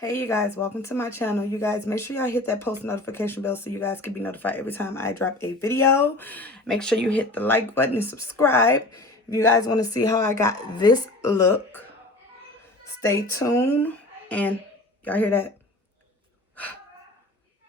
Hey you guys, welcome to my channel. You guys, make sure y'all hit that post notification bell so you guys can be notified every time I drop a video. Make sure you hit the like button and subscribe. If you guys want to see how I got this look, stay tuned. And y'all hear that?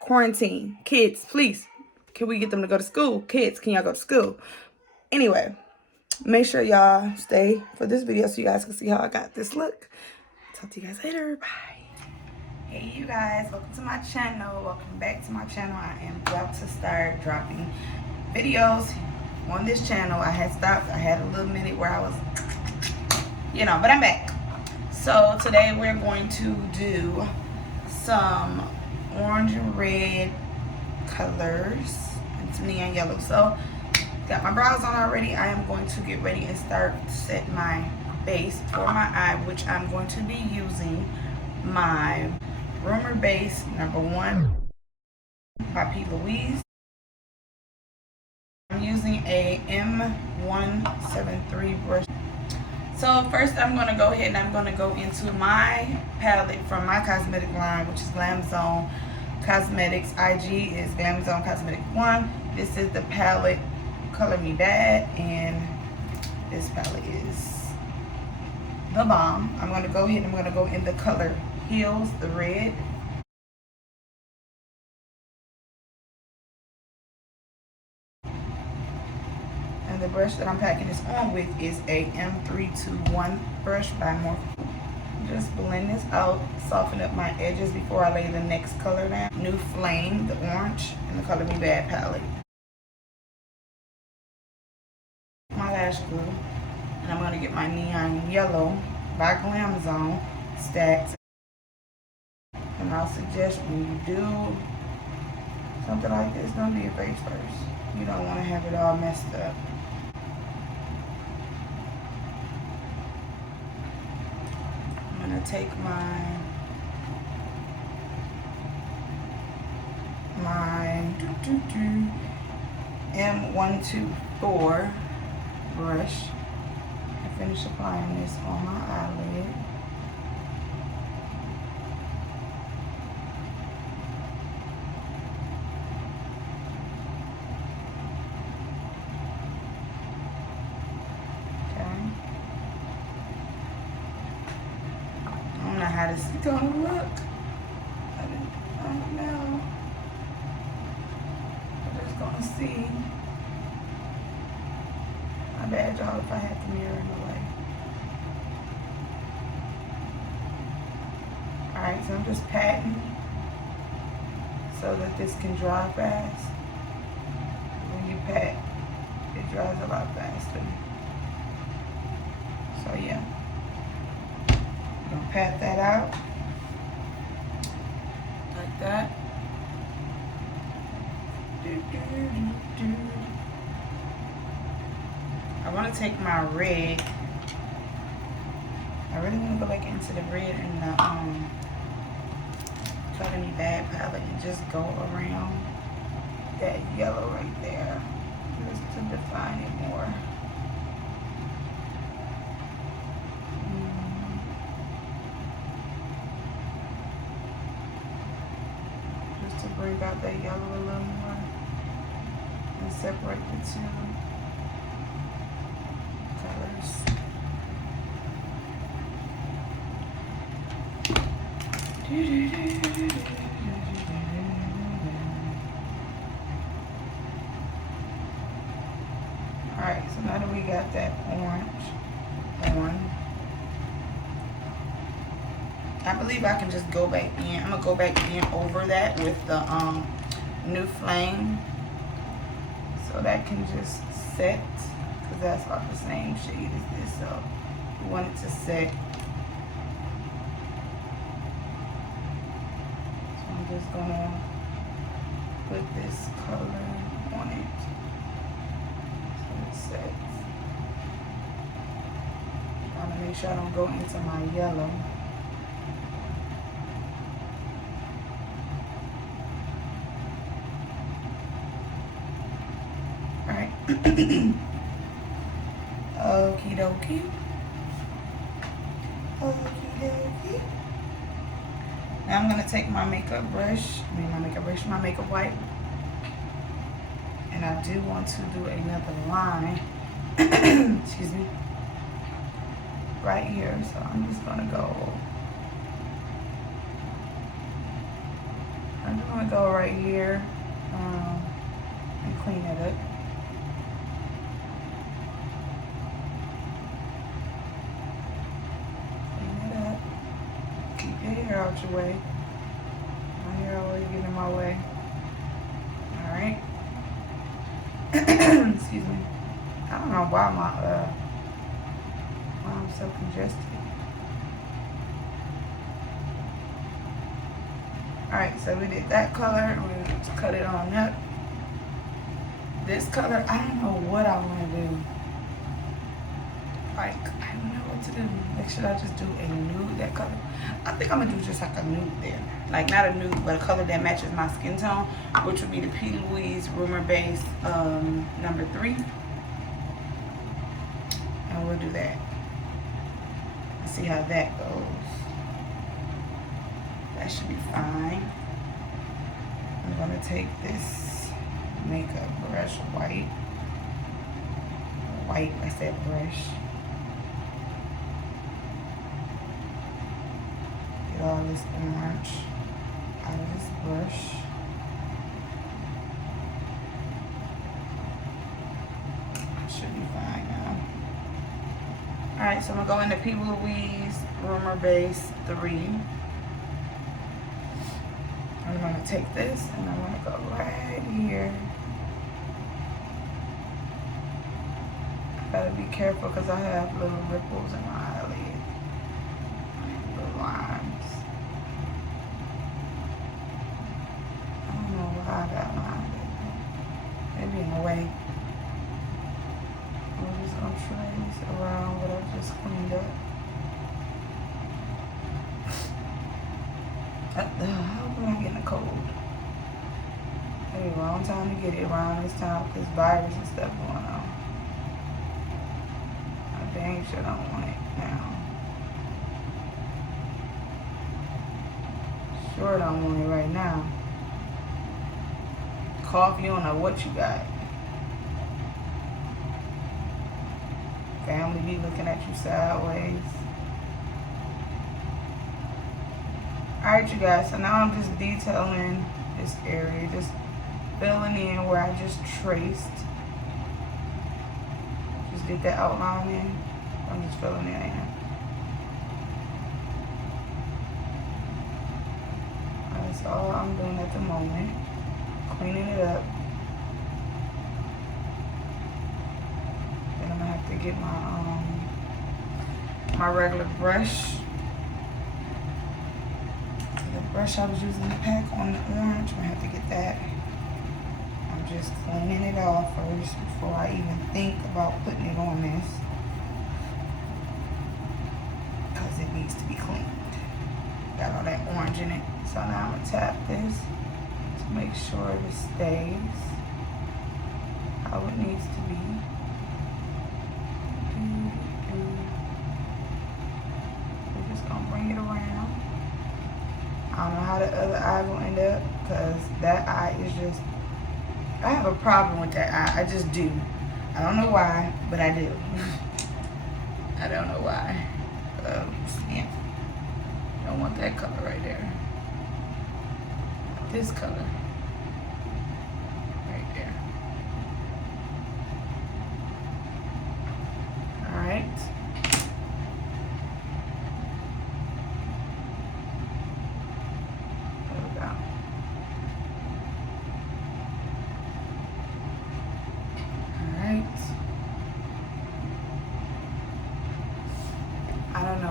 Quarantine. Kids, please, can we get them to go to school? Kids, can y'all go to school? Anyway, make sure y'all stay for this video so you guys can see how I got this look. Talk to you guys later. Bye. Hey you guys, welcome to my channel. Welcome back to my channel. I am about to start dropping videos on this channel. I had stopped. I had a little minute where I was, but I'm back. So today we're going to do some orange and red colors and some neon yellow. So got my brows on already. I am going to get ready and start to set my base for my eye, which I'm going to be using my Rumor Base #1 by P. Louise. I'm using a M173 brush. So first I'm going to go ahead and I'm going to go into my palette from my cosmetic line, which is Glam Zone Cosmetics. IG is Glam Zone Cosmetic 1. This is the palette Color Me Bad, and this palette is the bomb. I'm going to go ahead and I'm going to go in the color Heels, the red. And the brush that I'm packing this on with is a M321 brush by Morphe. Just blend this out, soften up my edges before I lay the next color down. New Flame, the orange, and the Color Me Bad palette. My lash glue, and I'm going to get my Neon Yellow by Glam Zone stacked. And I'll suggest when you do something like this, don't do your face first. You don't want to have it all messed up. I'm going to take my M124 brush and finish applying this on my eyelid. How this is gonna look, I don't know. We're just gonna see. My bad, y'all, if I had the mirror in the way. Alright, so I'm just patting so that this can dry fast. When you pat, it dries a lot faster. So yeah. Pat that out like that. I want to take my red. I really want to go back into the red in the Color Me Bad palette and just go around that yellow right there just to define it more. To bring out that yellow a little more and separate the two colors. Alright, so now that we got that orange on, I believe I can just go back in. I'm going to go back in over that with the New Flame. So that can just set, because that's about the same shade as this. So we want it to set. So I'm just going to put this color on it. So it sets. I want to make sure I don't go into my yellow. Okie dokie. Okie dokie. Now I'm gonna take my makeup brush, my makeup wipe, and I do want to do another line, excuse me, right here. So I'm just gonna go, right here and clean it up. Get your hair out your way. My hair always getting in my way. Alright. Excuse me. I don't know why I'm so congested. Alright, so we did that color. We're going to cut it on up. This color, I don't know what I want to do. Like, I don't know what to do. Like, should I just do a nude, that color? I think I'm going to do just like a nude there. Like, not a nude, but a color that matches my skin tone, which would be the P. Louise Rumor Beige number 3. And we'll do that. Let's see how that goes. That should be fine. I'm going to take this makeup brush, white, I said brush. Get all this orange out of this brush. Should be fine now. Alright, so I'm going to go into P. Louise Rumor Beige 3. I'm going to take this and I'm going to go right here. I gotta be careful because I have little ripples in my eyelid. Little lines. I don't know why I got mine. Maybe in the way. I'm just going to trace around what I just cleaned up. How can I get in the cold? Maybe wrong time to get it around this time because virus and stuff going on. I dang sure don't want it now. Sure don't want it right now. Cough, you don't know what you got. Family be looking at you sideways. Alright, you guys, so now I'm just detailing this area, just filling in where I just traced. Just did that outline in. I'm just filling it in. That's all I'm doing at the moment. Cleaning it up. Then I'm gonna have to get my regular brush. The brush I was using to pack on the orange, I'm gonna have to get that. I'm just cleaning it off first before I even think about putting it on this. Because it needs to be cleaned. Got all that orange in it. So now I'm gonna tap this to make sure it stays how it needs to be. We're just gonna bring it around. I don't know how the other eye will end up because that eye is just, I have a problem with that eye. I just do. I don't know why, but I do. I don't know why. Yeah. Don't want that color right there. This color. Right there. Alright.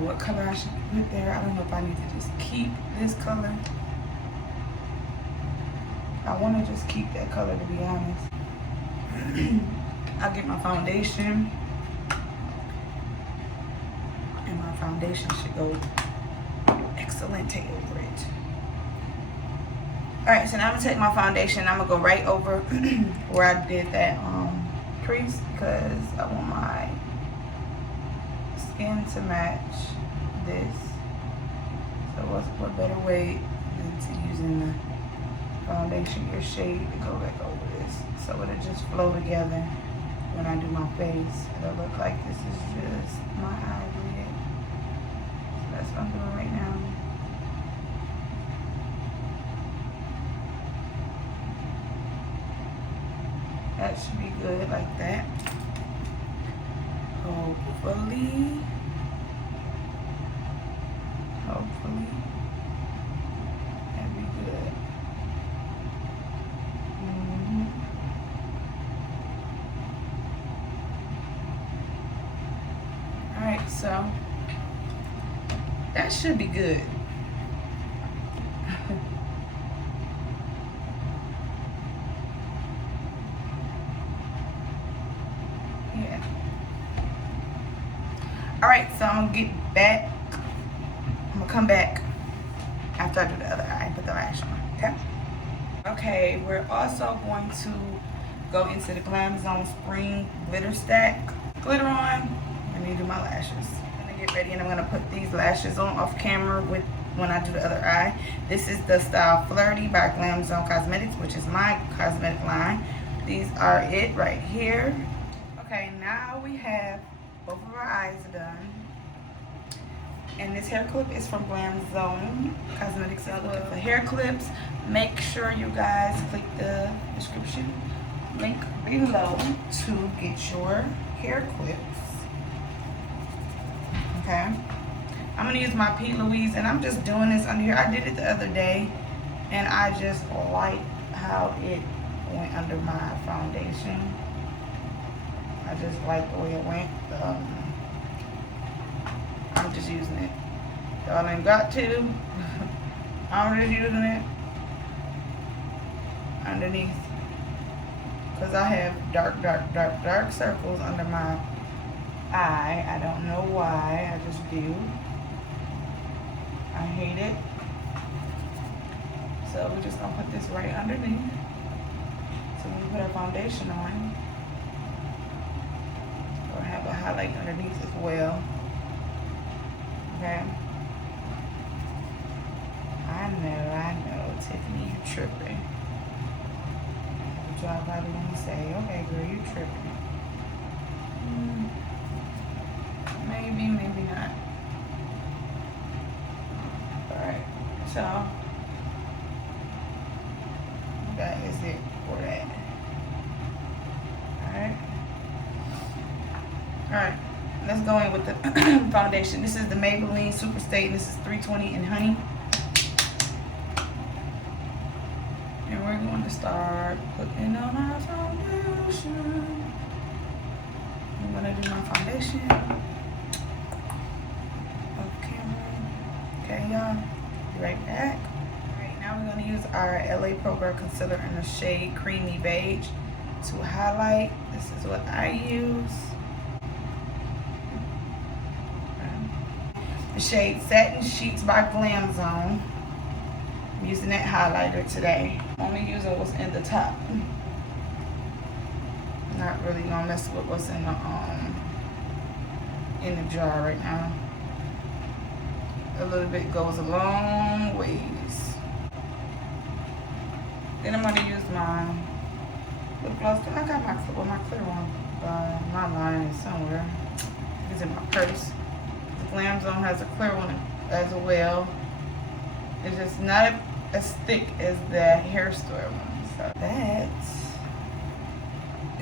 What color I should put there. I don't know if I need to just keep this color. I want to just keep that color, to be honest. I'll get my foundation. And my foundation should go excelente over it. Alright, so now I'm going to take my foundation. I'm going to go right over where I did that crease because I want my skin to match this. So what better way than to using the foundation, your shade, to go back over this, so it'll just flow together when I do my face. It'll look like this is just my eyelid. So that's what I'm doing right now. That should be good like that. Hopefully. That'd be good. Alright, so that should be good. Yeah. Alright, so I'm gonna get back. I'm gonna come back after I do the other eye, put the lash on, okay? Okay, we're also going to go into the Glam Zone Spring Glitter Stack. Glitter on, and then do my lashes. I'm gonna get ready and I'm gonna put these lashes on off camera with when I do the other eye. This is the style Flirty by Glam Zone Cosmetics, which is my cosmetic line. These are it right here. Okay, now we have both of our eyes done. And this hair clip is from Glam Zone Cosmetics. So looking for hair clips, make sure you guys click the description link below to get your hair clips. Okay, I'm gonna use my P. Louise, and I'm just doing this under here. I did it the other day, and I just like how it went under my foundation. I just like the way it went. I'm just using it. Y'all ain't got to. I'm just using it underneath, because I have dark circles under my eye. I don't know why, I just do. I hate it. So we're just gonna put this right underneath. So when we put our foundation on, we'll have a highlight underneath as well. Okay. I know, Tiffany, you tripping. But y'all probably gonna say, okay, girl, you tripping. Maybe, maybe not. Alright, so that is it for that. Alright, let's go in with the foundation. This is the Maybelline Super Stay. This is 320 in honey. And we're going to start putting on our foundation. I'm going to do my foundation. Okay, y'all, be right back. Alright, now we're going to use our LA Pro Girl Concealer in the shade Creamy Beige to highlight. This is what I use. The shade Satin Sheets by Glam Zone. I'm using that highlighter today. Only using what's in the top. Not really gonna mess with what's in the jar right now. A little bit goes a long ways. Then I'm gonna use my lip gloss. I got my clear one. My line is somewhere. It's in my purse. The Glam Zone has a clear one as well. It's just not as thick as the hair store one. So that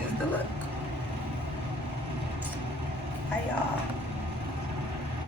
is the look. Hi y'all.